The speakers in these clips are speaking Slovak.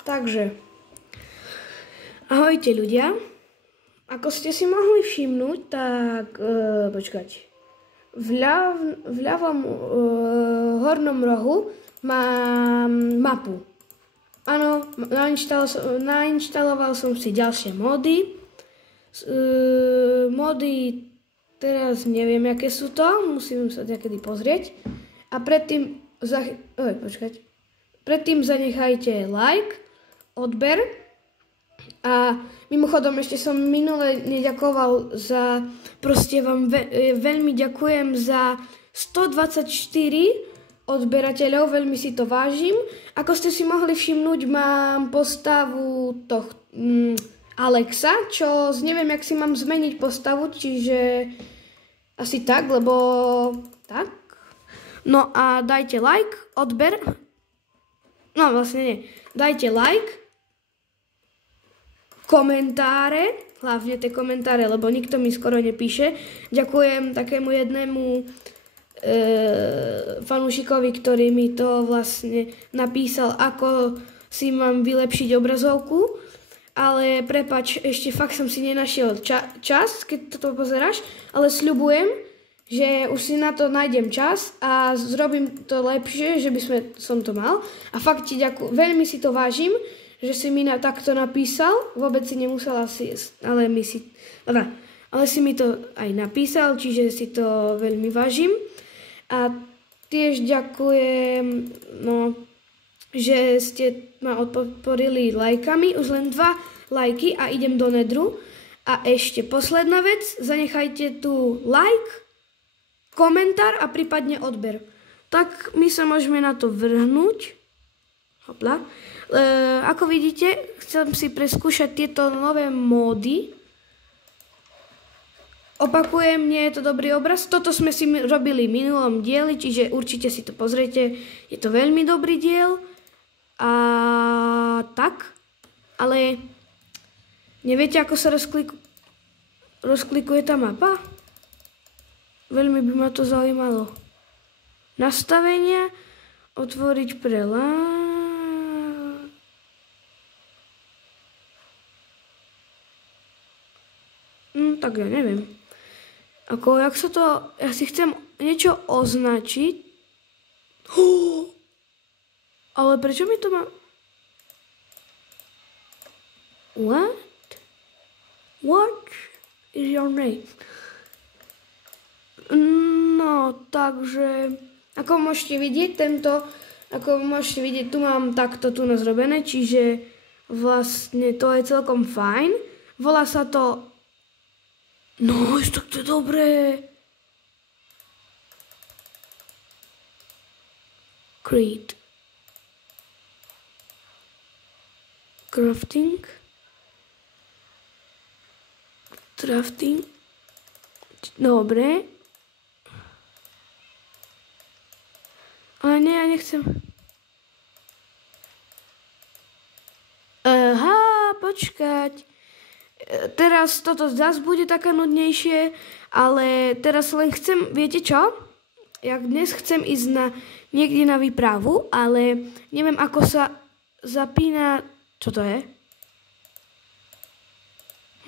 Takže, ahojte ľudia. Ako ste si mohli všimnúť, tak počkať. V ľavom hornom rohu mám mapu. Áno, nainštaloval som si ďalšie módy. Módy teraz neviem, aké sú to, musím sa niekedy pozrieť. A predtým zanechajte like, odber. A mimochodom ešte som minule neďakoval za, proste vám veľmi ďakujem za 124 odberateľov, veľmi si to vážim. Ako ste si mohli všimnúť, mám postavu Alexa, čo neviem, jak si mám zmeniť postavu, čiže asi tak, lebo tak. No a dajte like, odber. No vlastne nie. Dajte like, komentáre, hlavne tie komentáre, lebo nikto mi skoro nepíše. Ďakujem takému jednému fanúšikovi, ktorý mi to vlastne napísal, ako si mám vylepšiť obrazovku. Ale prepáč, ešte fakt som si nenašiel čas, keď toto pozeráš, ale sľubujem, že už si na to nájdem čas a zrobím to lepšie, že som to mal. A fakt ti ďakujem, veľmi si to vážim, že si mi takto napísal, vôbec si nemusel asi, ale si mi to aj napísal, čiže si to veľmi vážim. A tiež ďakujem, že ste ma podporili lajkami, už len 2 lajky a idem do nedru. A ešte posledná vec, zanechajte tu like, komentár a prípadne odber. Tak my sa môžeme na to vrhnúť. Hopla. Ako vidíte, chcem si preskúšať tieto nové módy. Opakujem, nie je to dobrý obraz. Toto sme si robili v minulom dieli, čiže určite si to pozrite. Je to veľmi dobrý diel. A tak. Ale neviete, ako sa rozklikuje tá mapa? Veľmi by ma to zaujímalo. Nastavenia, otvoriť tak ja neviem. Jak sa to... Ja si chcem niečo označiť. Ale prečo mi to má... What is your name? No, takže... Ako môžete vidieť, tu mám takto tu zrobené, čiže vlastne to je celkom fajn. Volá sa to... No, tak to je dobré. Create. Crafting. Dobre. Ale nie, ja nechcem. Počkať. Teraz toto zase bude také nudnejšie, ale teraz len chcem, viete čo? Ja dnes chcem ísť niekde na výpravu, ale neviem, ako sa zapína... Čo to je?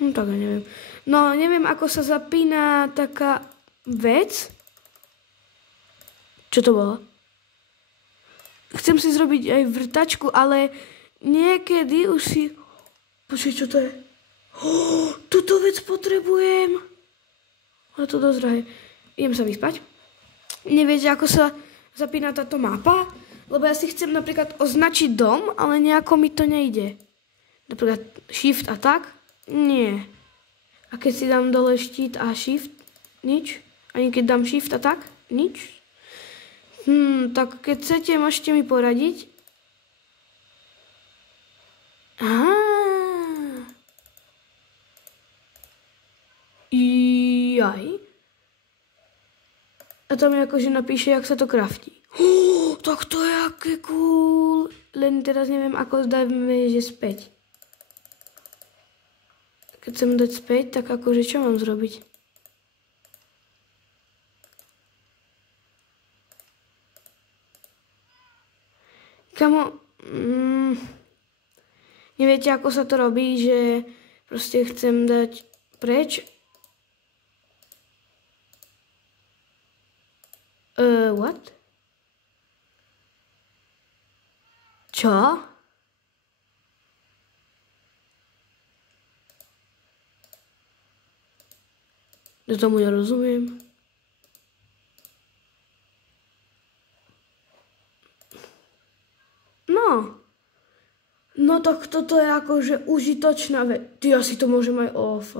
Tak ja neviem. No, neviem, ako sa zapína taká vec. Čo to bolo? Chcem si zrobiť aj vrtačku, ale niekedy už si... Počkej, čo to je? Túto vec potrebujem. Ale to dosť drahé. Idem sa vyspať. Neviete, ako sa zapína táto mapa? Lebo ja si chcem napríklad označiť dom, ale nejako mi to nejde. Napríklad shift a tak? Nie. A keď si dám dole štít a shift? Nič. Ani keď dám shift a tak? Nič. Tak keď chcete, môžete mi poradiť. Jaj. A tam je akože napíše, jak sa to kraftí. Tak to je aké cool. Len teraz neviem, ako dáme, že späť. Keď chcem dať späť, tak akože čo mám zrobiť? Kamo... neviete, ako sa to robí, že proste chcem dať preč. What? Čo? Ja tomu nerozumiem. No tak toto je akože užitočná vec. Ty, asi to môžem aj off,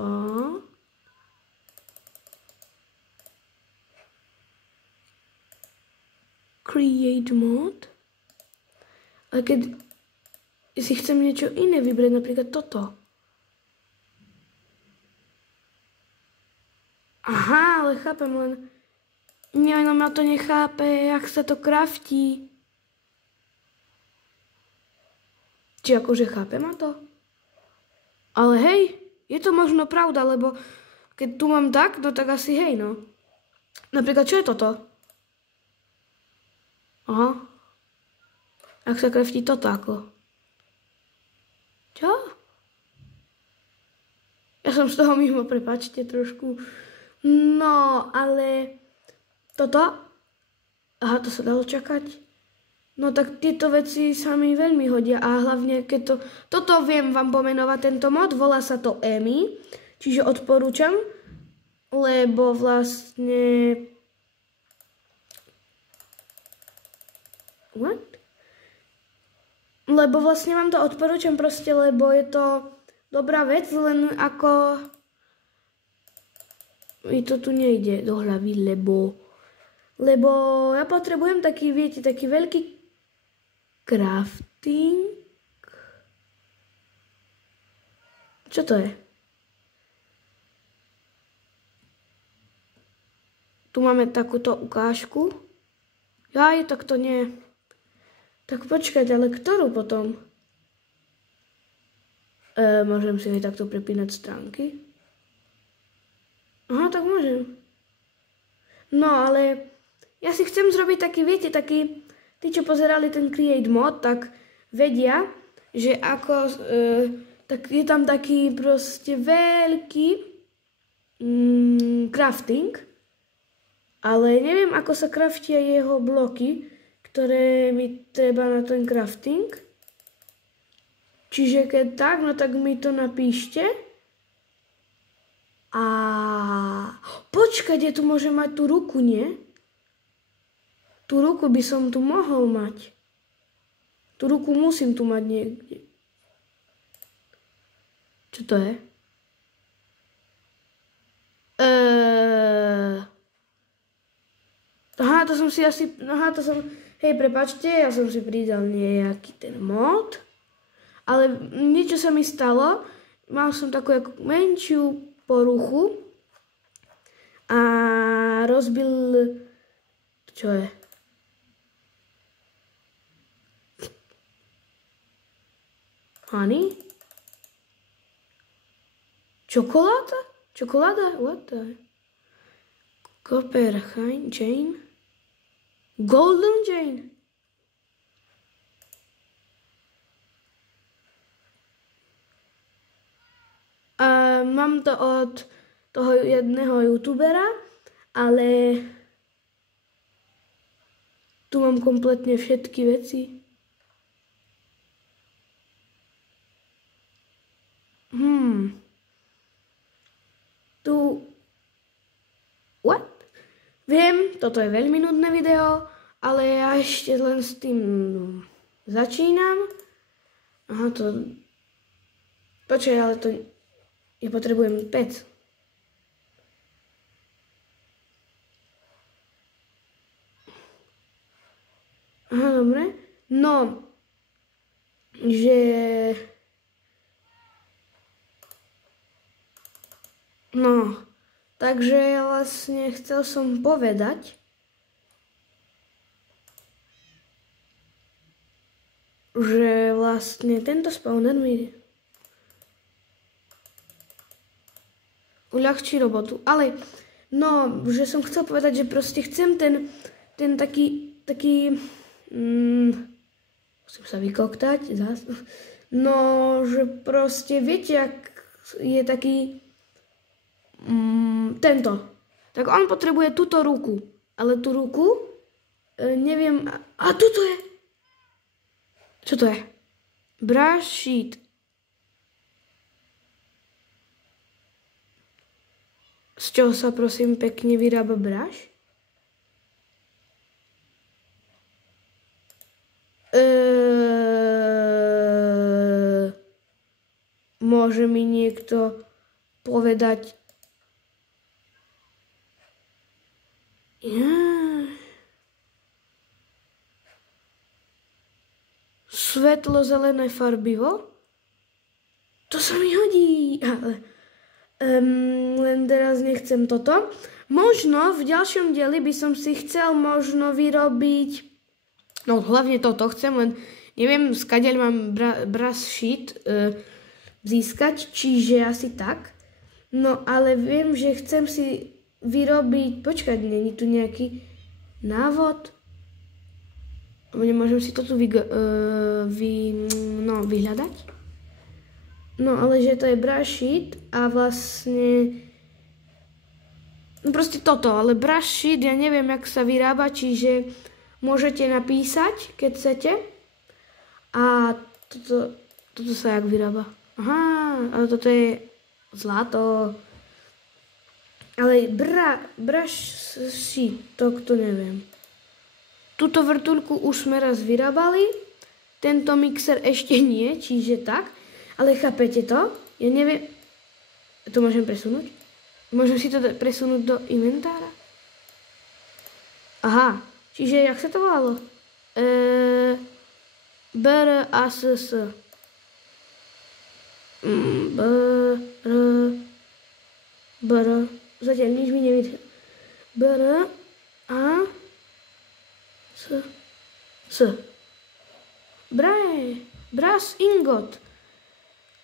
Create mod. Ale keď si chcem niečo iné vybrať, napríklad toto. Aha, ale chápem, len jenom ma to nechápe, jak sa to kraftí. Či akože chápe ma to? Ale hej, je to možno pravda, lebo keď tu mám tak, no tak asi hej, no. Napríklad, čo je toto? Aha. Ak sa kraftí toto ako? Čo? Ja som z toho mimo, prepáčte trošku. No, ale toto? Aha, to sa dalo čakať. No tak tieto veci sa mi veľmi hodia a hlavne keď to... Toto viem vám pomenovať, tento mod, volá sa to EMI, čiže odporúčam, lebo vlastne... What? Lebo vlastne vám to odporúčam proste, lebo je to dobrá vec, len ako... Mi to tu nejde do hlavy, lebo ja potrebujem taký, viete, taký veľký crafting. Čo to je? Tu máme takúto ukážku. Jaj, tak to nie. Tak počkať, ale ktorú potom? Môžem si aj takto prepínať stránky? Aha, tak môžem. No, ale ja si chcem zrobiť taký, viete, taký, tí, čo pozerali ten Create mod, tak vedia, že ako, tak je tam taký proste veľký crafting, ale neviem, ako sa craftia jeho bloky, ktoré mi treba na ten crafting. Čiže keď tak, no tak mi to napíšte. A počkať, ja tu môžem mať tú ruku, nie? Tú ruku by som tu mohol mať. Tú ruku musím tu mať niekde. Čo to je? Aha, to som si asi... Aha, to som... Hej, prepáčte, ja som si pridal nejaký ten mod. Ale niečo sa mi stalo. Mal som takú menšiu poruchu a rozbil... Čo je? Honey? Čokoláda? Čokoláda? What the... Copper chain? Golden chain? Mám to od toho jedného youtubera, ale tu mám kompletne všetky veci. Tu... What? Viem, toto je veľmi nudné video, ale ja ešte len s tým začínam. Aha, to... Počkaj, ale to... Ja potrebujem pec. Aha, dobre. No, že... No, takže vlastne chcel som povedať, že vlastne tento spawner mi uľahčí robotu. Ale, no, že som chcel povedať, že proste chcem ten taký musím sa vykoktať, No, že proste, viete, ak je taký tento. Tak on potrebuje túto ruku. Ale tú ruku, neviem, a tuto je. Čo to je? Brush sheet. Z čoho sa prosím pekne vyrába brush? Môže mi niekto povedať? Svetlo-zelené farbivo? To sa mi hodí, ale len teraz nechcem toto. Možno v ďalšom dieli by som si chcel možno vyrobiť, no hlavne toto chcem, len neviem, skadiaľ mám brush sheet získať, čiže asi tak. No ale viem, že chcem si vyrobiť, počkať, není tu nejaký návod? Nemôžem si to tu vyhľadať? No, ale že to je brush sheet a vlastne no proste toto, ale brush sheet, ja neviem, jak sa vyrába, čiže môžete napísať, keď chcete. A toto sa jak vyrába. Aha, ale toto je zlato. Ale brush sheet, to neviem. Túto vrtuľku už sme raz vyrábali, tento mixer ešte nie, čiže tak. Ale chápete to? Ja neviem... To môžem presunúť? Môžem si to presunúť do inventára? Aha, čiže jak sa to volalo? BRASS. BR... Zatiaľ nič mi nevidí. BRASS. Brass ingot.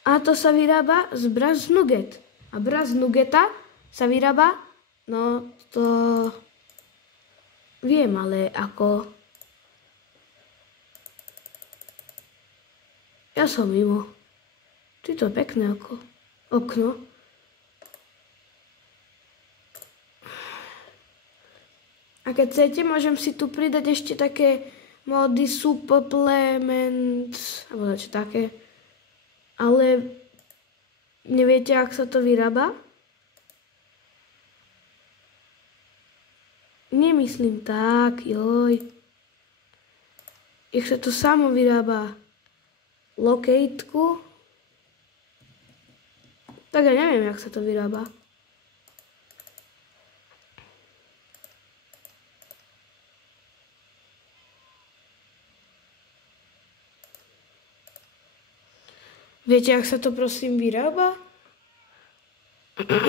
A to sa vyrába z brass nugget. A brass nuggeta sa vyrába, no to viem, ale ako... Ja som mimo. Ty to pekné okno. A keď chcete, môžem si tu pridať ešte také mody supplements, alebo čo také. Ale neviete, ak sa to vyrába? Nemyslím tak, joj. Jak sa to samo vyrába? Locateku? Tak ja neviem, jak sa to vyrába. Viete, jak sa to prosím vyrába?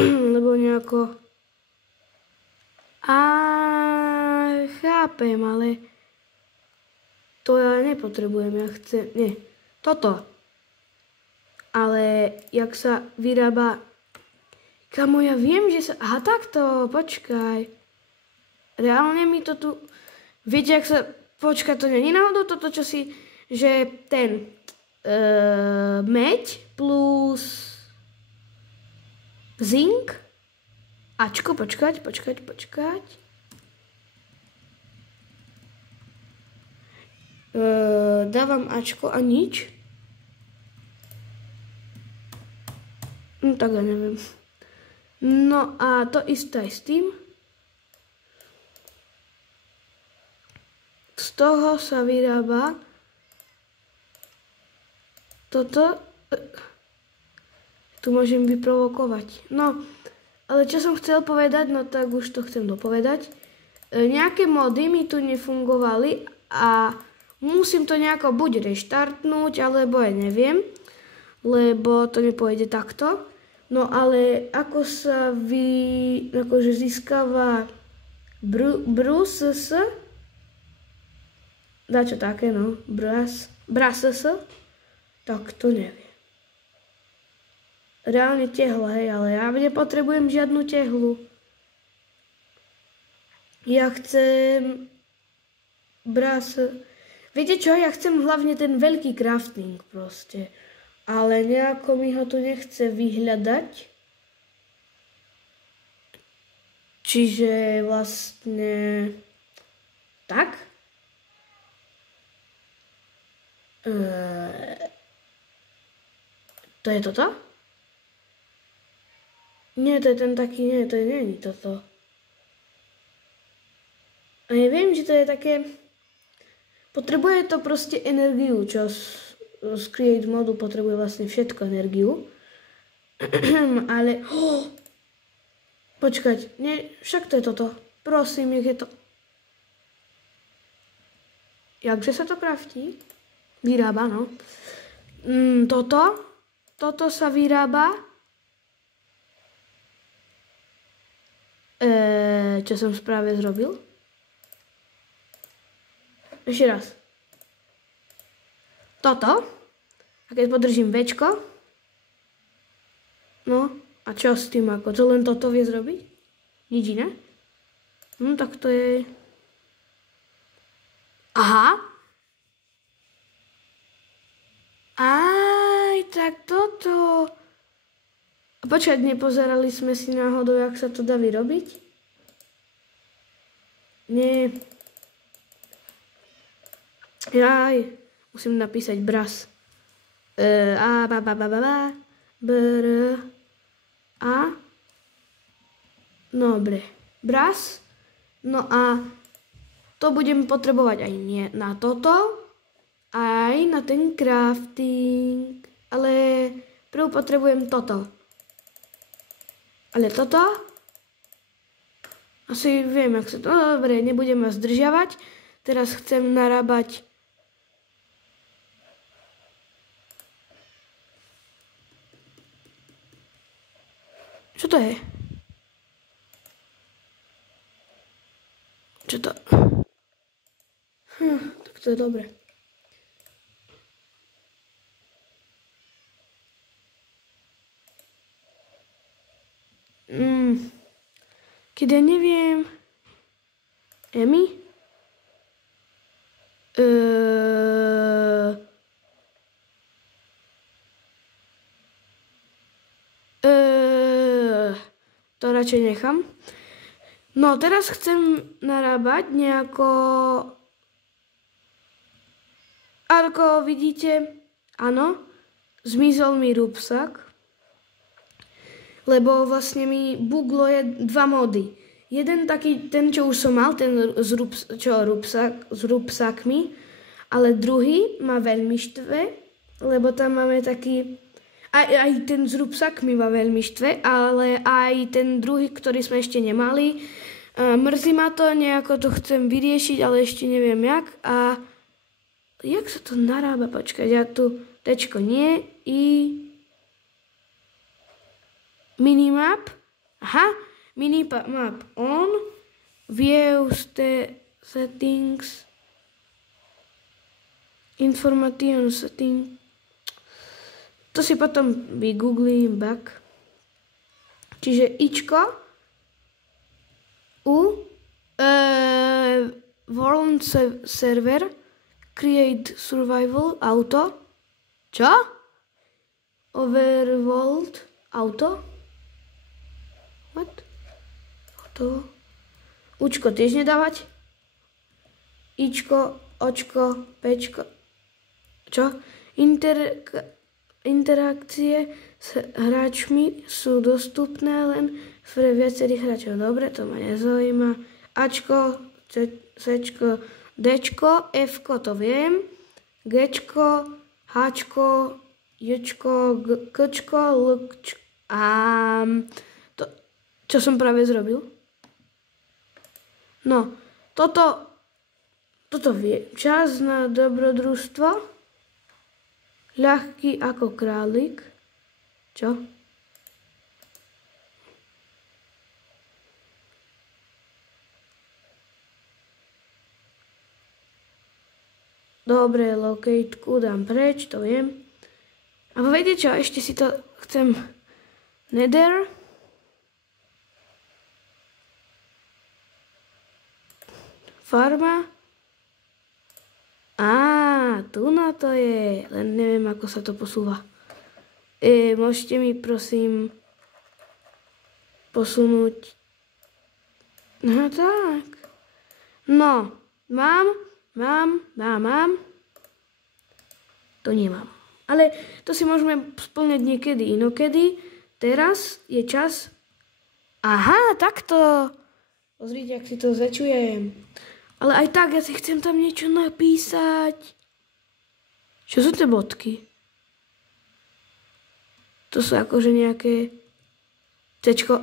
Lebo nejako... chápem, ale... To ja nepotrebujem, ja chcem... Nie, toto. Ale jak sa vyrába... Kamo, ja viem, že sa... Aha, takto, počkaj. Reálne mi to tu... Viete, jak sa... Počkaj, to nie je náhodou toto, čo si... Že ten... meď plus zink. Ačko, počkať. Dávam Ačko a nič. No tak ja neviem. No a to isté aj s tým. Z toho sa vyrába toto, tu môžem vyprovokovať. No, ale čo som chcel povedať, no tak už to chcem dopovedať. Nejaké mody mi tu nefungovali a musím to nejako buď reštartnúť, alebo ja neviem, lebo to nepôjde takto. No ale ako sa akože získava bruss, dačo také, no, brass, tak to neviem. Reálne tehla, hej, ale ja nepotrebujem žiadnu tehlu. Ja chcem brass... Viete čo, ja chcem hlavne ten veľký crafting proste. ale nejako mi ho tu nechce vyhľadať. Čiže vlastne tak. To je toto? Nie, to je ten taký, nie, to nie je toto. A ja viem, že to je také... Potrebuje to proste energiu, čo z Create modu potrebuje vlastne všetko energiu. Ale... Počkať, nie, však to je toto. Prosím, jak je to... Jakže sa to kraftí? Vyrába, no. Toto sa vyrába. Čo som práve zrobil? Ešte raz. Toto. A keď podržím Včko. No, a čo s tým ako? To len toto vie zrobiť? Nič iné? No, tak to je... Aha. Aj, tak toto. A počkať, nepozerali sme si náhodou, jak sa to dá vyrobiť? Nie. Aj, musím napísať bras. Dobre. Bras. No a to budem potrebovať aj na toto, aj na ten crafting. Ale prv potrebujem toto. Ale toto? Asi viem, jak sa to... No dobre, nebudem vás zdržiavať. Teraz chcem narábať... Čo to je? Čo to? Tak to je dobre. Keď ja neviem... Emi? To radšej nechám. No, teraz chcem narábať nejako... Ako vidíte, áno, zmizol mi rúbsak, lebo vlastne mi buglo je dva módy. Jeden taký, ten čo už som mal, ten s rúbsakmi, ale druhý ma veľmi štve, lebo tam máme taký... Aj ten s rúbsakmi ma veľmi štve, ale aj ten druhý, ktorý sme ešte nemali. Mrzí ma to, nejako to chcem vyriešiť, ale ešte neviem jak. A jak sa to narába? Počkať, ja tu tečko nie, minimap. Aha, minimap on, view settings, information setting. To si potom vygooglím back. Čiže ičko world server create survival auto. Čo? Overworld auto. What? Auto. Učko tiež nedávať. Ičko, očko, pečko. Čo? Interakcie s hráčmi sú dostupné len pre viacerých hráčov. Dobre, to ma nezaujíma. Ačko, Cčko, Dčko, Fko, to viem. Gčko, Hčko, Jčko, Kčko, Lčko. To, čo som práve zrobil? No, toto vie. Čas na dobrodružstvo. Ľahký ako králik. Čo? Dobre, locateku dám preč, to viem. A viete čo, ešte si to chcem... Nether. Farma. Tu na to je, len neviem, ako sa to posúva. Môžete mi prosím posunúť. No tak. No, mám. To nemám. Ale to si môžeme splňať niekedy inokedy. Teraz je čas. Aha, takto. Pozrite, ak si to zväčšujem. Ale aj tak, ja si chcem tam niečo napísať. Čo sú tie bodky? To sú akože nejaké C-čko.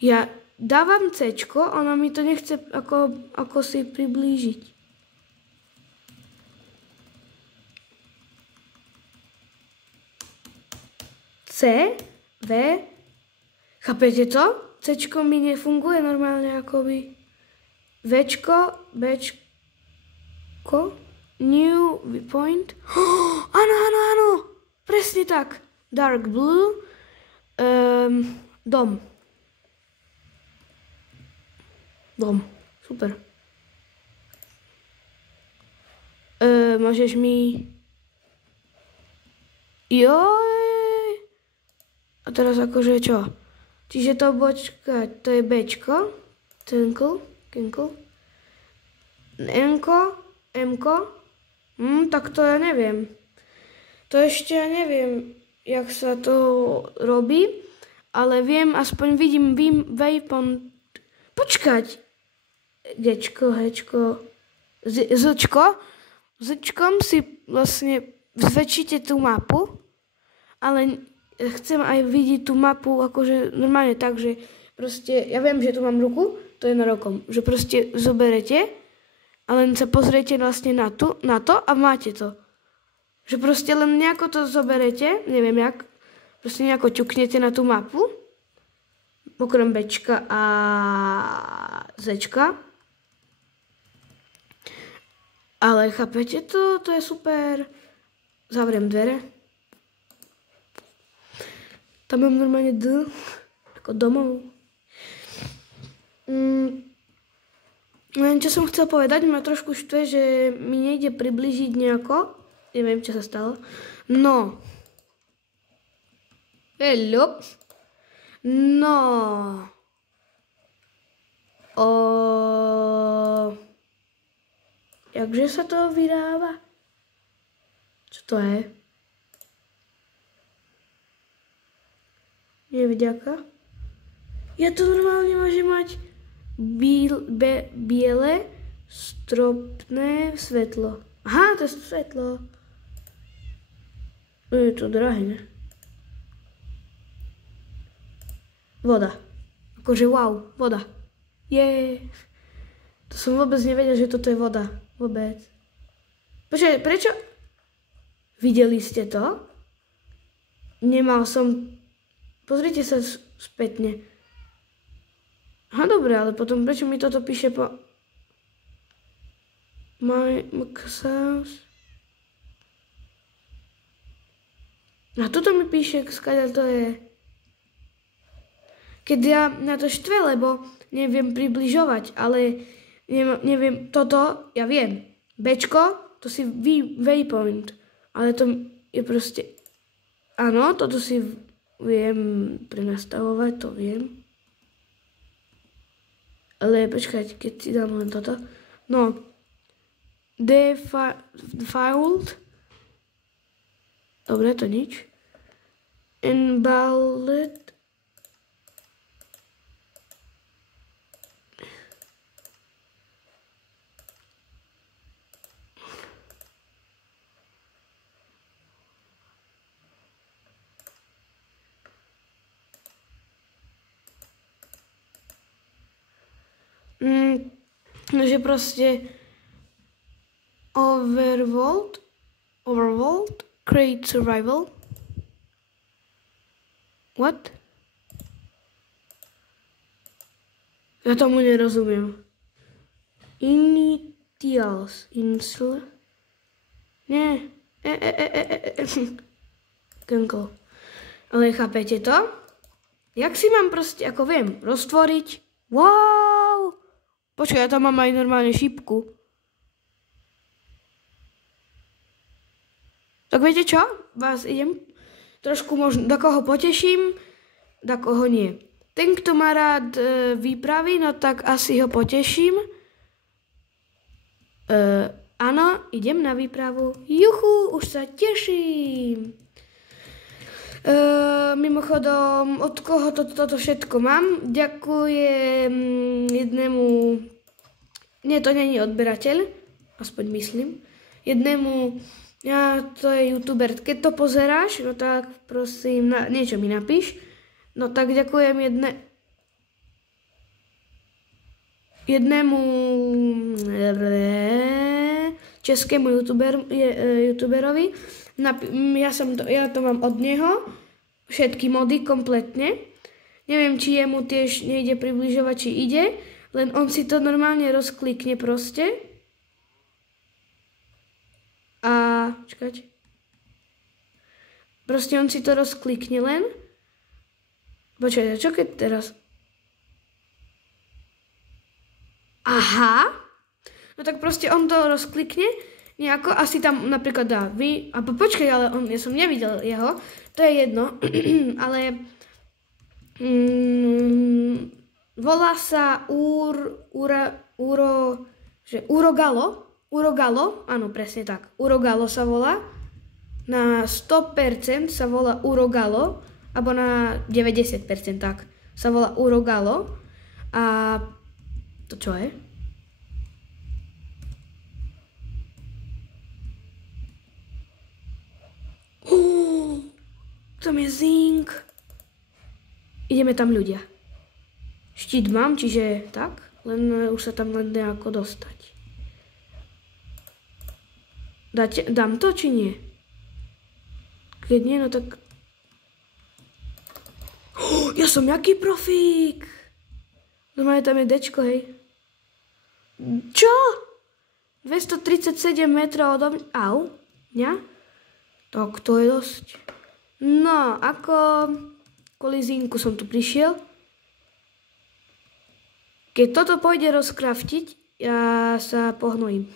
Ja dávam C-čko, ono mi to nechce ako si priblížiť. C, V, chápete to? C-čko mi nefunguje normálne akoby. V-čko, B-čko, new point. Áno, presne tak. Dark blue, dom. Super. Môžeš mi... Joj. A teraz akože čo? Čiže to to je Bčko. Kinkle. Mko. Tak to ja neviem. To ešte ja neviem, jak sa to robí, ale viem, aspoň vidím waypoint. Počkať. Gčko, Hčko, Zčkom si vlastne zväčšíte tú mapu, ale chcem aj vidieť tú mapu akože normálne tak, že proste, ja viem, že tu mám ruku, to je na rokom, že proste zoberete a len sa pozriete vlastne na to a máte to. Že proste len nejako to zoberete, neviem jak, proste nejako ťuknete na tú mapu, okrem Bčka a Zčka. Ale chápete to? To je super. Zavriem dvere. Tam mám normálne D, ako domov. Len čo som chcel povedať, ma trošku štve, že mi nejde priblížiť nejako. Neviem, čo sa stalo. No. Hello. No. Jakže sa to vyrába? Čo to je? Nevďaka. Ja to normálne môžem mať biele stropné svetlo. Aha, to je svetlo. Je to drahé, ne? Voda. Akože wow, voda. To som vôbec nevedel, že toto je voda. Vôbec. Počkaj, prečo? Videli ste to? Nemal som... Pozrite sa spätne. Aha, dobre, ale potom prečo mi toto píše po... Maxaus. A toto mi píše, skáďa to je. Keď ja na to štve, lebo neviem približovať, ale neviem, toto ja viem. Bčko, to si waypoint, ale to je proste... Áno, toto si viem prenastavovať, to viem. Ale počkať, keď si dám len toto. No, default. Dobre, to nič. Emballed. Že proste overworld, create survival. What? Ja tomu nerozumiem. Initials. Nie. Kinkle. Ale chápete to? Jak si mám proste, ako viem, roztvoriť? Wow! Počkaj, ja tam mám aj normálne šípku. Tak viete čo? vás idem trošku možno, do koho poteším, do koho nie. Ten, kto má rád výpravy, no tak asi ho poteším. Áno, idem na výpravu. Juchu, už sa teším. Mimochodom, od koho toto všetko mám? Ďakujem jednému, nie, to nie je odberateľ, aspoň myslím, jednému, to je youtuber. Keď to pozeráš, no tak prosím, niečo mi napíš. No tak ďakujem jednému českému youtuberovi. Ja to mám od neho, všetky mody kompletne. Neviem, či jemu tiež nejde približovať, či ide, len on si to normálne rozklikne proste. A čakať. Proste on si to rozklikne len. Počkajte, čo keď teraz? Aha. No tak proste on to rozklikne nejako, asi tam napríklad dá vy, a počkaj, ale ja som nevidel jeho, to je jedno, ale volá sa Urogalo, áno, presne tak, Urogalo sa volá, na 100% sa volá Urogalo, alebo na 90% tak, sa volá Urogalo, a to čo je? Tam je zinc. Ideme tam ľudia. Štít mám, čiže tak, len už sa tam len nejako dostať. Dám to, či nie? Keď nie, no tak... Ja som jaký profík! Normálne tam je dečko, hej. Čo? 237 metrov odo mňa. Au, mňa? Tak to je dosť. No, ako kvôli zinku som tu prišiel. Keď toto pôjde rozkraftiť, ja sa pohnojím.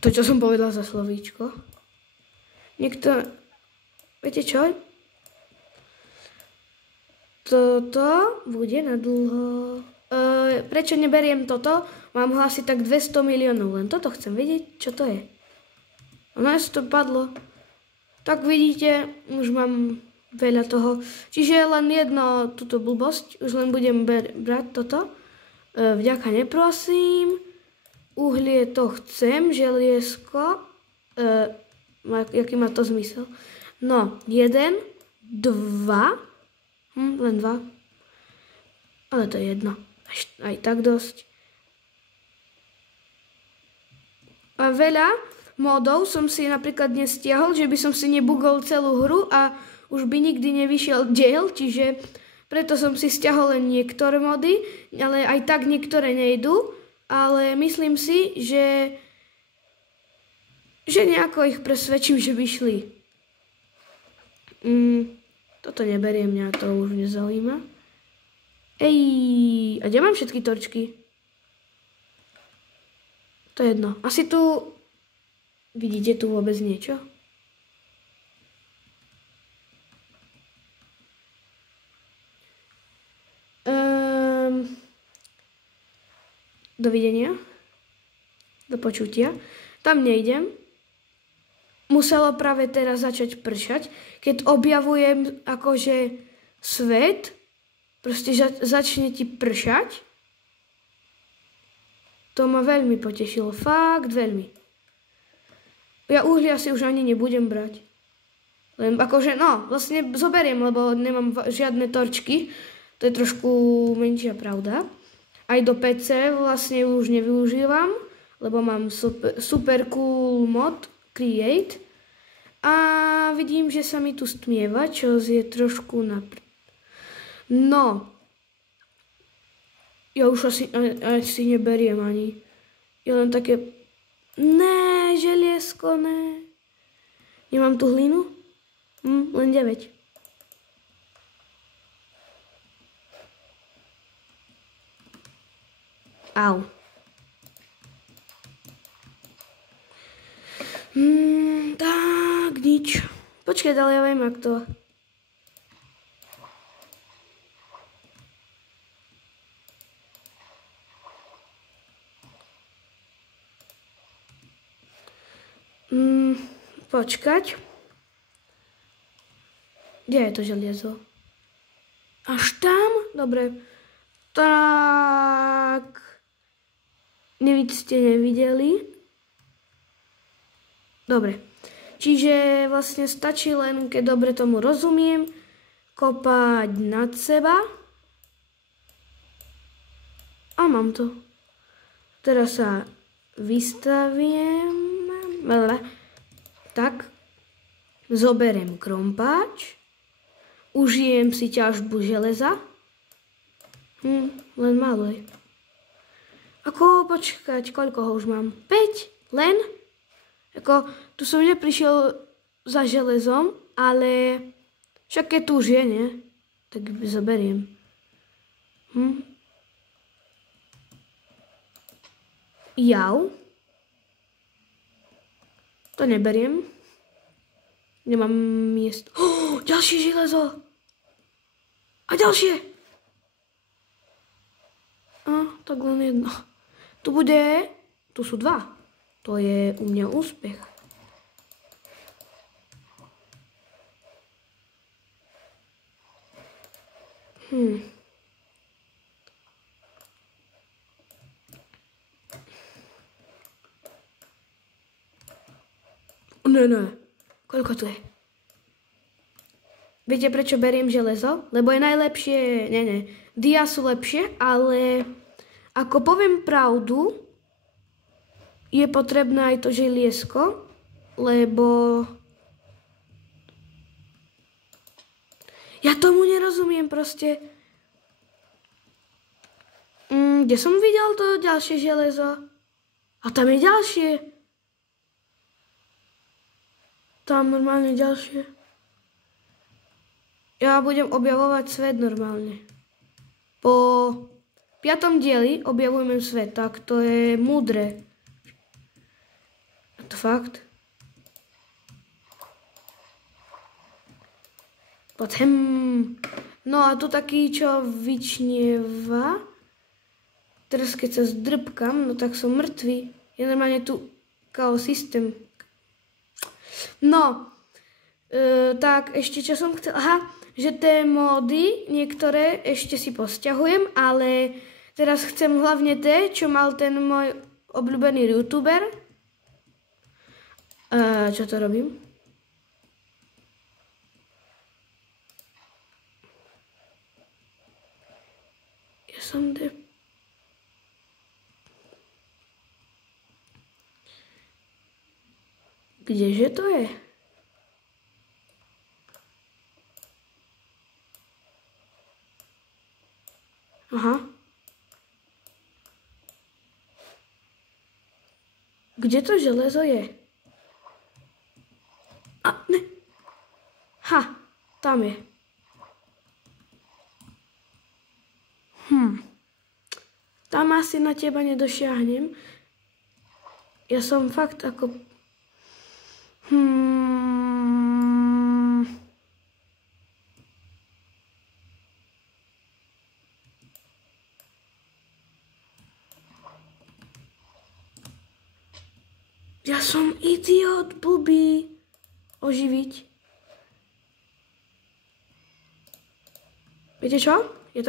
To, čo som povedal za slovíčko. Niekto... Viete čo? Toto bude na dlho. Prečo neberiem toto? Mám ho asi tak 200 miliónov. Len toto chcem vedieť, čo to je. Ono to padlo. Tak vidíte, už mám veľa toho. Čiže len jedno túto blbosť. Už len budem brať toto. Vďaka neprosím. Uhlie to chcem. Želiesko. Jaký má to zmysel? No, 1, 2. Len 2. Ale to je jedno. Aj tak dosť. A veľa modov som si napríklad dnes stiahol, že by som si nebugol celú hru a už by nikdy nevyšiel diel, čiže preto som si stiahol len niektoré mody, ale aj tak niektoré nejdu, ale myslím si, že nejako ich presvedčím, že by šli. Toto neberiem, mňa to už nezaujíma. Ej, a kde mám všetky torčky? To je jedno. Asi tu... Vidíte tu vôbec niečo? Dovidenia. Do počutia. Tam nejdem. Muselo práve teraz začať pršať. Keď objavujem akože svet, proste začne ti pršať. To ma veľmi potešilo. Fakt veľmi. Ja uhlia si už ani nebudem brať. Len akože, no, vlastne zoberiem, lebo nemám žiadne torčky. To je trošku menšia pravda. Aj do PC vlastne už nevyužívam, lebo mám super cool mod Create. A vidím, že sa mi tu stmieva, čo je trošku No. Ja už asi neberiem ani. Je len také... Ne, želiesko, ne. Nemám tu hlinu? Len 9. Au. Tak, nič. Počkaj, ale ja viem, jak to. Počkať. Kde je to želiezo? Až tam? Dobre. Tak. Ste nevideli. Dobre. Čiže vlastne stačí len, keď dobre tomu rozumiem, kopať nad seba. A mám to. Teraz sa vystavím. Tak. Zoberiem krompáč. Užijem si ťažbu železa. Len málo je. Ako počkať, koľko ho už mám? 5? Len? Ako, tu som neprišiel za železom, ale však keď tu už je, nie? Tak zoberiem. Jau. To neberiem. Nemám miesto. Ďalšie železo. A ďalšie. Tak len jedno. Tu bude... Tu sú 2. To je u mňa úspech. Ne. Koľko tu je? Viete, prečo beriem železo? Lebo je najlepšie... Ne. Dia sú lepšie, ale... Ako poviem pravdu, je potrebné aj to želiesko, lebo... Ja tomu nerozumiem proste. Kde som videl to ďalšie železo? A tam je ďalšie. Tam normálne ďalšie. Ja budem objavovať svet normálne. Po 5. dieli objavujeme svet, tak to je múdre. A to fakt. Potom. No a tu taký, čo vyčnieva. Teraz keď sa zdrbkam, no tak som mŕtvý. Je normálne tu chaos systém. No, tak ešte čo som chcel, že tie módy niektoré ešte si posťahujem, ale teraz chcem hlavne tie, čo mal ten môj obľúbený youtuber. Čo to robím? Ja som Kdeže to je? Aha. Kde to železo je? A, ne. Tam je. Tam asi na teba nedošiahnem. Ja som fakt ako... Ja som idiot, blbý. Oživiť. Viete čo? Ja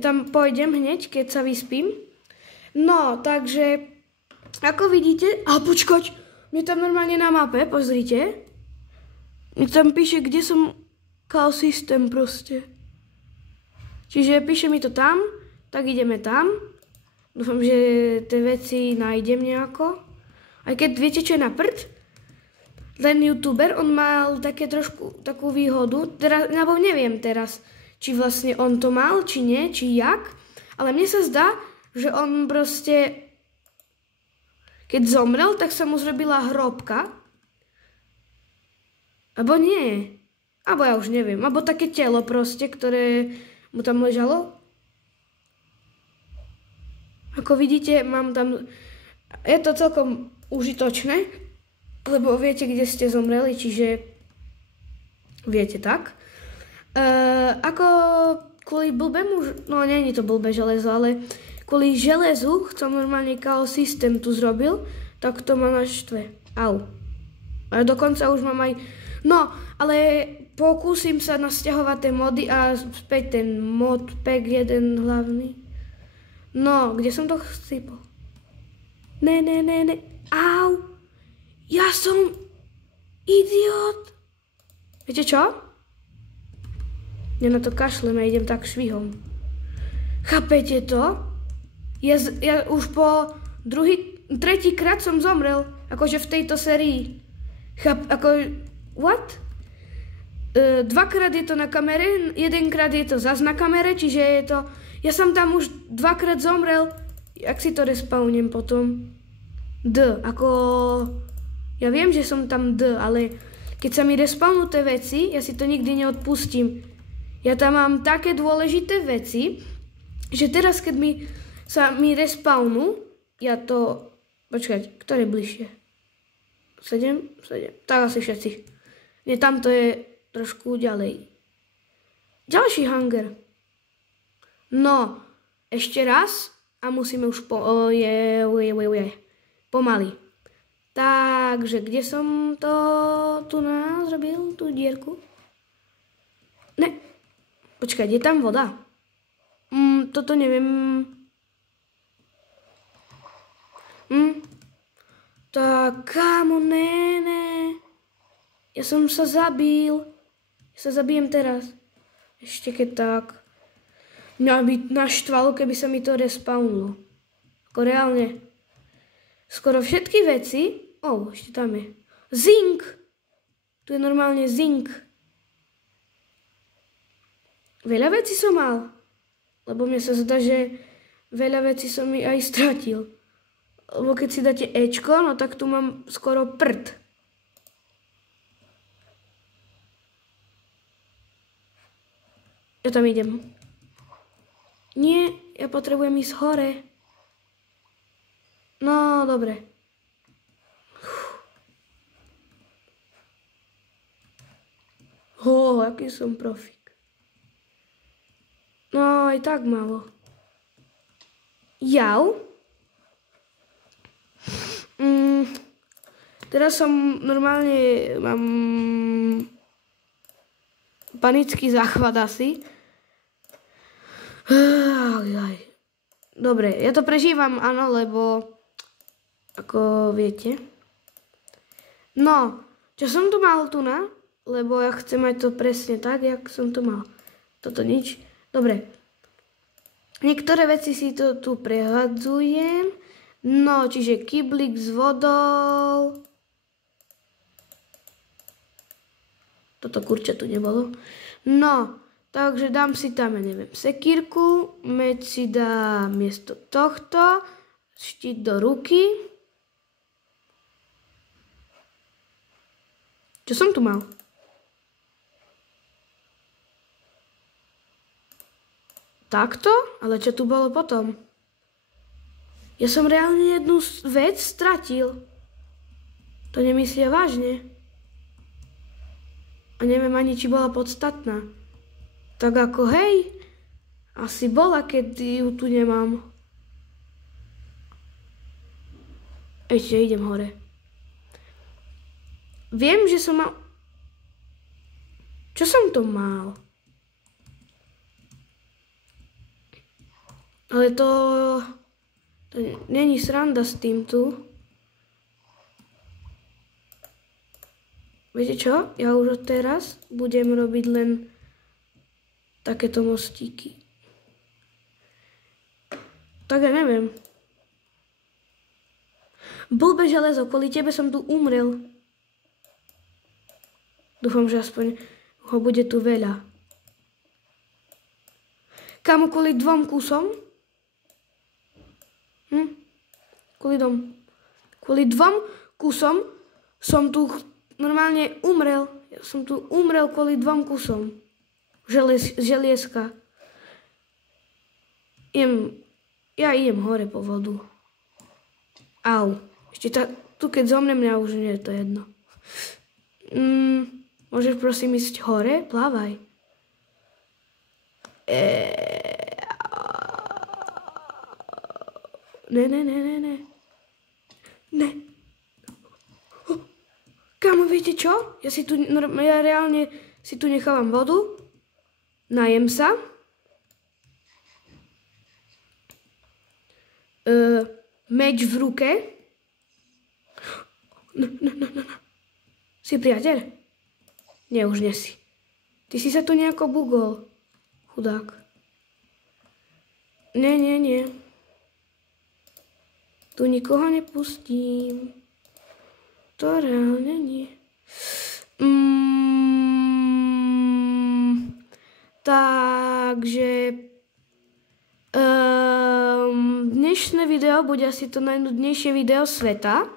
tam pôjdem hneď, keď sa vyspím. No, takže, ako vidíte... počkať, mne tam normálne na mape, pozrite. Mne tam píše, kde som chaos systém proste. Čiže píše mi to tam, tak ideme tam. Dúfam, že tie veci nájdem nejako. Aj keď viete, čo je na prd? Ten youtuber, on mal takú výhodu, alebo neviem teraz, či vlastne on to mal, či nie, či jak, ale mne sa zdá, že on proste, keď zomrel, tak sa mu zrobila hrobka, alebo nie, alebo ja už neviem, alebo také telo proste, ktoré mu tam ležalo. Ako vidíte, mám tam, je to celkom užitočné. lebo viete, kde ste zomreli, čiže viete tak. Ako kvôli blbému, no nie je to blbé železo, ale kvôli železu chcem normálne chaos systém tu zrobil, tak to ma naštve. Au. A dokonca už mám aj, no, ale pokúsim sa nasťahovať tie mody a späť ten mod pack 1 hlavný. No, kde som to sypol? Ne. Au. Ja som idiot. Viete čo? Ja na to kašlem a idem tak švihom. Chápete to? Ja už po tretíkrát som zomrel, akože v tejto sérii. What? Dvakrát je to na kamere, jedenkrát je to zas na kamere, čiže je to... Ja som tam už dvakrát zomrel. Jak si to respawnem potom? Ja viem, že som tam ale keď sa mi respawnú tie veci, ja si to nikdy neodpustím. Ja tam mám také dôležité veci, že teraz, keď sa mi respawnú, ja to... Počkať, ktoré bližšie? 7? Tak asi všetci. Nie, tamto je trošku ďalej. Ďalší hangar. No, ešte raz a musíme už pomaly. Takže, kde som to tu zrobil, tú dierku? Ne, počkaj, je tam voda? Toto neviem. Tak, kámo, ne. Ja som sa zabil. Ja sa zabijem teraz. Ešte keď tak. Mňa by naštvalo, keby sa mi to respawnulo. Ako reálne. Skoro všetky veci... ešte tam je. Zink! Tu je normálne zink. Veľa vecí som mal. Lebo mne sa zdá, že veľa vecí som mi aj stratil. Lebo keď si dáte Ečko, no tak tu mám skoro prd. Ja tam idem. Nie, ja potrebujem ísť hore. No, dobre. Aký som profík. No, aj tak málo. Jau. Teraz som normálne mám panický záchvat asi. Dobre, ja to prežívam, áno, lebo ako viete. No, čo som tu mal tu na? Lebo ja chcem mať to presne tak, jak som to mal. Toto nič. Dobre. Niektoré veci si to tu prehadzujem. No, čiže kyblík s vodou. Toto kurča tu nebolo. No, takže dám si tam, ja neviem, sekírku. Meď si dám miesto tohto. Štít do ruky. Čo som tu mal? Takto? Ale čo tu bolo potom? Ja som reálne jednu vec stratil. To nemyslia vážne. A neviem ani, či bola podstatná. Tak ako hej, asi bola, keď ju tu nemám. Ešte idem hore. Viem, že som mal... Čo som to mal? Ale to není sranda s tým tu. Viete čo? Ja už od teraz budem robiť len takéto mostíky. Tak ja neviem. Blbé železo, kvôli tebe som tu umrel. Dúfam, že aspoň ho bude tu veľa. Kámo, kvôli 2 kusom? Kvôli 2 kusom som tu normálne umrel. Ja som tu umrel kvôli 2 kusom. Želieska. Ja idem hore po vodu. Au. Ešte Tu keď zomnem, mňa už nie je to jedno. Môžeš prosím ísť hore? Plávaj. Ne. Ne. Kámo, viete čo? Ja reálne si tu nechávam vodu. Najem sa. Meč v ruke. No. Si priateľ? Nie, už nie si. Ty si sa tu nejako bugol. Chudák. Nie. Tu nikoho nepustím. To reálne nie. Takže dnešné video bude asi to najnudnejšie video sveta,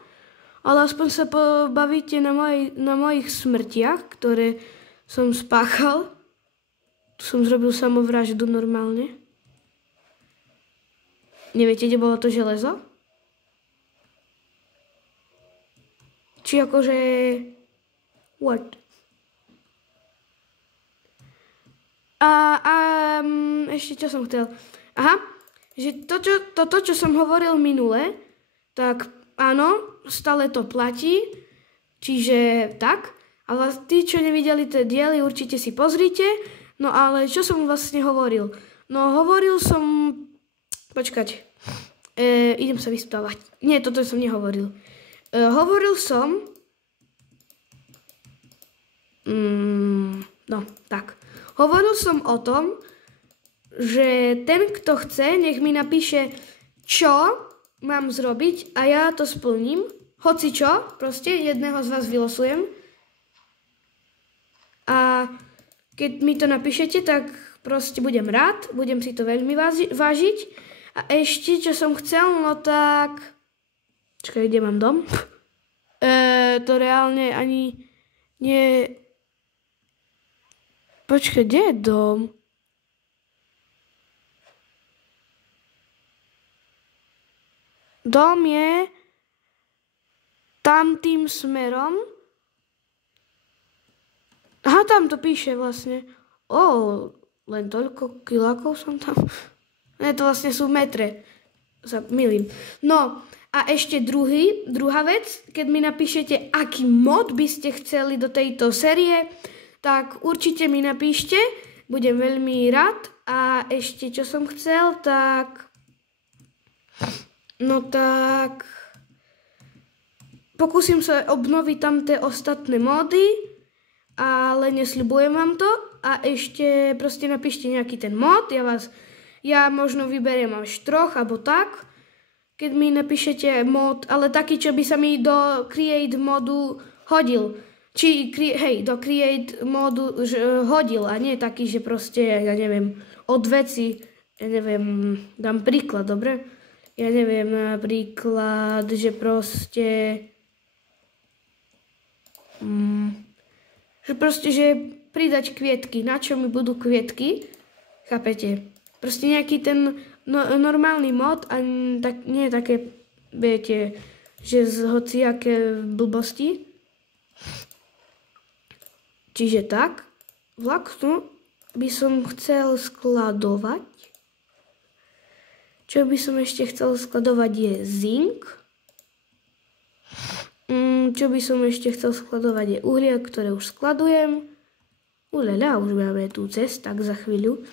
ale aspoň sa pobavíte na mojich smrtiach, ktoré som spáchal. Tu som zrobil samovraždu normálne. Neviete, kde bolo to železo? Či akože... What? Ešte čo som chcel? Aha, že toto, čo som hovoril minule, tak áno, stále to platí, čiže tak. Ale tí, čo nevideli tie diely, určite si pozrite. No ale čo som vlastne hovoril? No hovoril som... Počkať. Idem sa vyspávať. Nie, toto som nehovoril. Hovoril som... No, tak. Hovoril som o tom, že ten, kto chce, nech mi napíše, čo mám zrobiť a ja to splním. Hoci čo, proste jedného z vás vylosujem. A keď mi to napíšete, tak proste budem rád, budem si to veľmi vážiť. A ešte, čo som chcel, no tak... Čakaj, kde mám dom? To reálne ani nie... Počkaj, kde je dom? Dom je tam tým smerom. Aha, tam to píše vlastne. Len toľko kilákov som tam. Ne, to vlastne sú metre. Sa milím. No, a ešte druhá vec, keď mi napíšete, aký mod by ste chceli do tejto série, tak určite mi napíšte, budem veľmi rád. A ešte čo som chcel, tak... No tak... Pokúsim sa obnoviť tam tie ostatné módy, ale nesľubujem vám to. A ešte proste napíšte nejaký ten mod, ja možno vyberiem až 3 alebo tak, keď mi napíšete mod, ale taký, čo by sa mi do Create modu hodil. Do Create modu hodil a nie taký, že proste, ja neviem, od veci, ja neviem, dám príklad, dobre? Ja neviem, napríklad, že proste... že pridať kvietky, na čo mi budú kvietky, chápete? Proste nejaký ten normálny mod a tak, nie také, viete, že z hociaké blbosti. Čiže tak, vlaknu by som chcel skladovať. Čo by som ešte chcel skladovať je zinc. Čo by som ešte chcel skladovať je uhlie, ktoré už skladujem. Uľaľa, už máme tu cest, tak za chvíľu.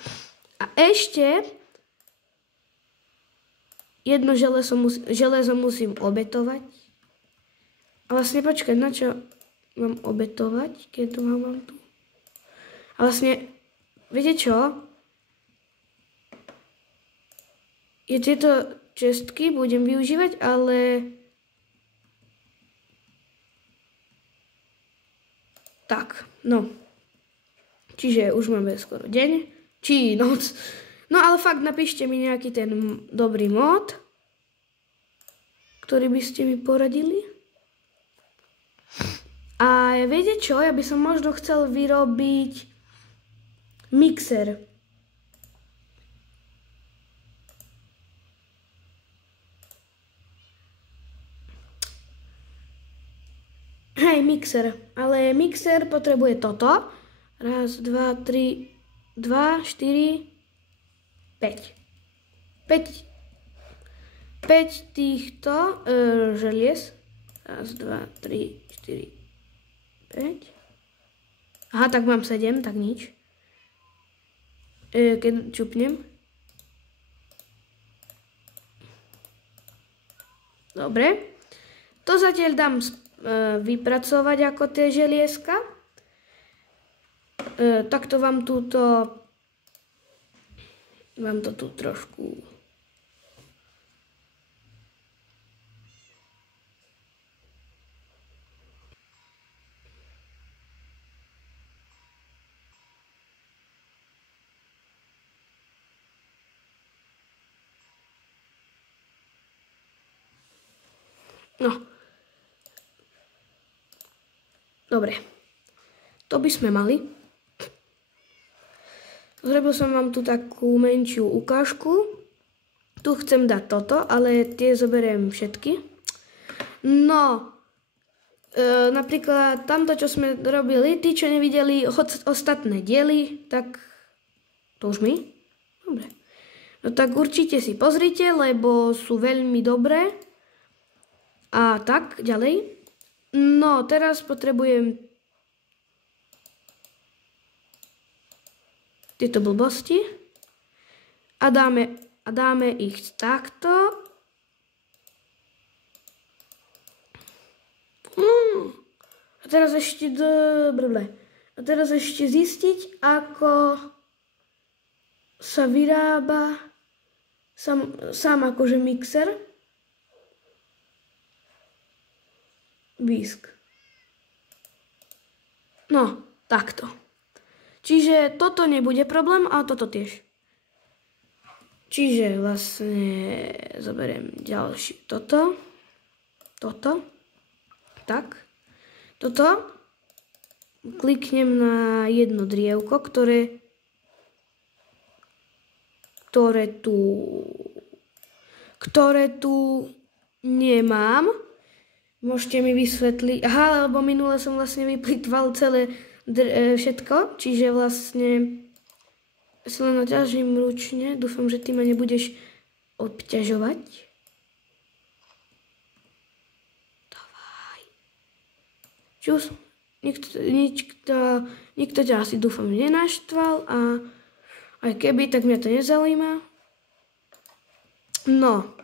A ešte jedno železo musím obetovať. A vlastne počkať, na čo mám obetovať, keď to mám tu. A vlastne, viete čo? Tieto čestky budem využívať, ale... Tak, no. Čiže už máme skoro deň, či noc. No ale fakt napíšte mi nejaký ten dobrý mod, ktorý by ste mi poradili. A viete čo, ja by som možno chcel vyrobiť mixer. Hej, mixer. Ale mixer potrebuje toto. Raz, dva, tri, 2, 4, 5. 5 týchto želiez. Raz, 2, 3, 4, 5. Aha, tak mám 7, tak nič. Keď čupnem. Dobre. To zatiaľ dám vypracovať ako tie želiezka. Takto vám to tu trošku no. Dobre. To by sme mali. Zrobil som vám tu takú menšiu ukážku. Tu chcem dať toto, ale tie zoberiem všetky. No, napríklad tamto, čo sme robili, tí, čo nevideli ostatné diely, tak to už mi? Dobre. No tak určite si pozrite, lebo sú veľmi dobré. A tak, ďalej. No, teraz potrebujem tieto blbosti a dáme ich takto. A teraz ešte zistiť, ako sa vyrába sám akože mixer. Whisk. No, takto. Čiže toto nebude problém, a toto tiež. Čiže vlastne zoberiem ďalšie toto, tak, toto, kliknem na jedno drievko, ktoré tu nemám. Môžete mi vysvetliť, aha, lebo minule som vlastne vyplýtval celé všetko, čiže vlastne sa len naťažím ručne, dúfam, že ty ma nebudeš obťažovať. Dávaj. Čus, nikto ťa asi dúfam nenaštval a aj keby, tak mňa to nezaujíma. No.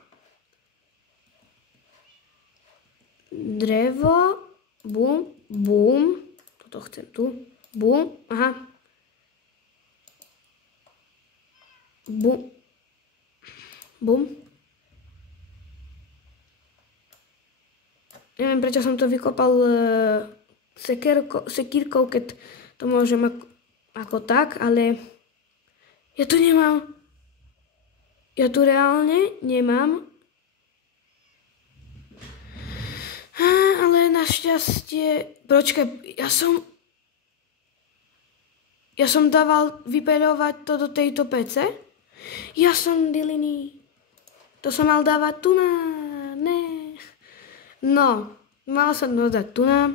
Drevo, bum, bum. To chcem tu. Bum, aha. Bum. Bum. Neviem, prečo som to vykopal sekírkou, keď to môžem ako tak, ale ja tu nemám. Ja tu reálne nemám. Ale našťastie, počkaj, ja som dával vypeľovať to do tejto pece. Ja som diliny. To som mal dávať tu na, ne. No, mal som to dať tu na.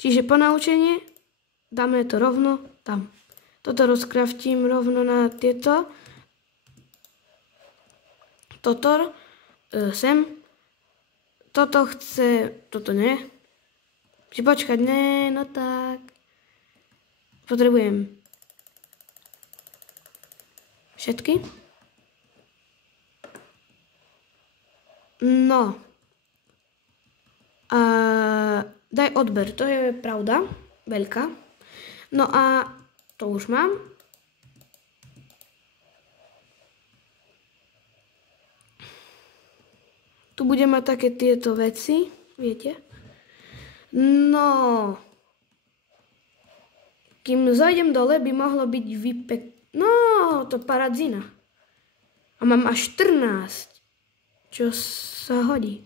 Čiže po naučenie dáme to rovno tam. Toto rozkraftím rovno na tieto. Toto sem. Toto nie. Čiže počkať, ne, no tak. Potrebujem všetky. No. A daj odber, to je pravda, veľká. No a to už mám. Tu budem mať také tieto veci, viete. No. Kým zajdem dole, by mohlo byť no, to paradzina. A mám až 14, čo sa hodí.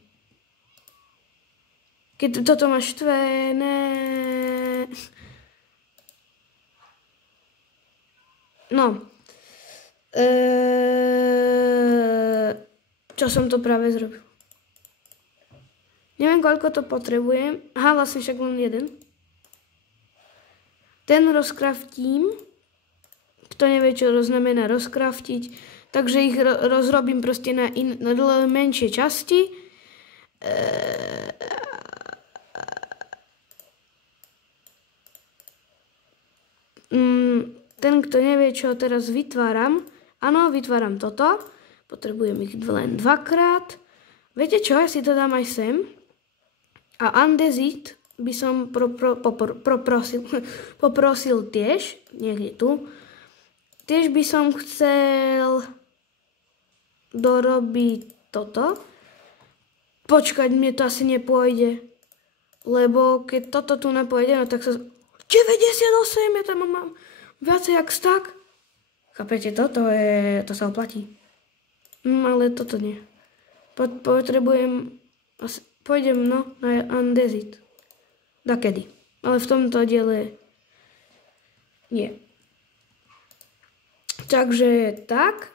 Keď toto má štvené. No. Čo som to práve zrobil? Neviem, koľko to potrebujem. Aha, vlastne však len jeden. Ten rozkraftím. Kto nevie, čo znamená rozkraftiť. Takže ich rozrobím proste na menšie časti. Ten, kto nevie, čo teraz vytváram. Áno, vytváram toto. Potrebujem ich len dvakrát. Viete čo, ja si to dám aj sem. A andezit by som poprosil tiež. Niekde tu. Tiež by som chcel dorobiť toto. Počkať, mne to asi nepôjde. Lebo keď toto tu nepôjde, no tak sa... 98, ja tam mám viacej jak stack. Chápete, to sa oplatí. Ale toto nie. Potrebujem... Pôjdem, no, na andezit. Dakedy. Ale v tomto diele nie. Takže tak.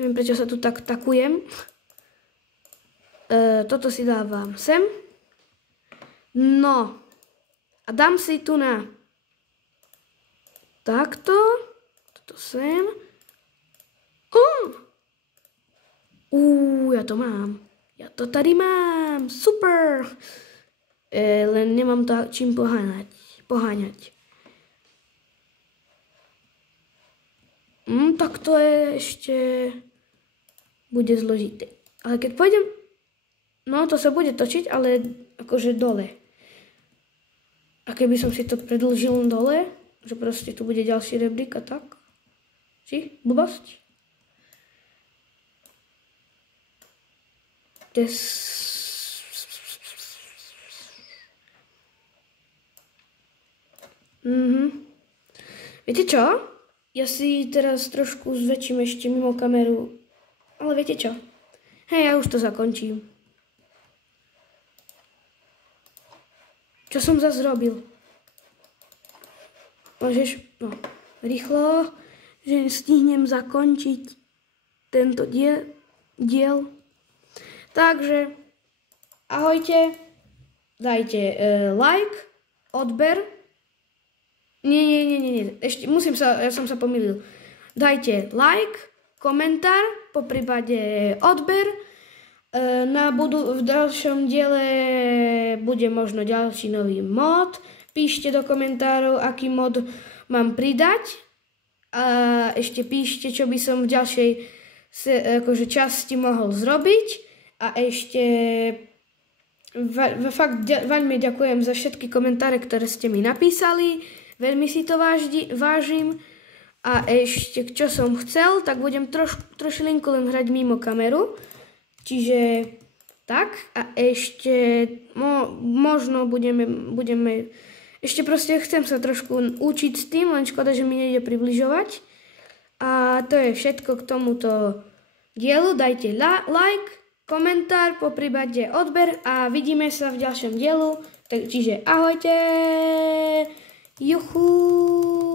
Neviem, prečo sa tu tak takujem. Toto si dávam sem. No. A dám si tu na takto. Toto sem. Ja to mám. Ja to tady mám. Super. Len nemám to čím poháňať. Tak to je ešte... bude zložité. Ale keď pôjdem... No, to sa bude točiť, ale akože dole. A keby som si to predĺžil dole, že proste tu bude ďalší rebrík a tak. Či? Blbosť? Viete čo? Ja si teraz trošku zväčším ešte mimo kameru. Ale viete čo? Hej, ja už to zakončím. Čo som zase robil? Môžeš, no, rýchlo, že stihnem zakončiť tento diel. Takže, ahojte, dajte like, odber. Nie, ešte ja som sa pomýlil. Dajte like, komentár, poprípade odber. V ďalšom diele bude možno ďalší nový mod. Píšte do komentárov, aký mod mám pridať. A ešte píšte, čo by som v ďalšej časti mohol zrobiť. A ešte fakt veľmi ďakujem za všetky komentáre, ktoré ste mi napísali. Veľmi si to vážim. A ešte, čo som chcel, tak budem trošilinku len hrať mimo kameru. Čiže tak. A ešte možno budeme... Ešte proste chcem sa trošku učiť s tým, len škoda, že mi nejde približovať. A to je všetko k tomuto dielu. Dajte like, komentár, poprípade odber a vidíme sa v ďalšom dielu. Čiže ahojte! Juhu!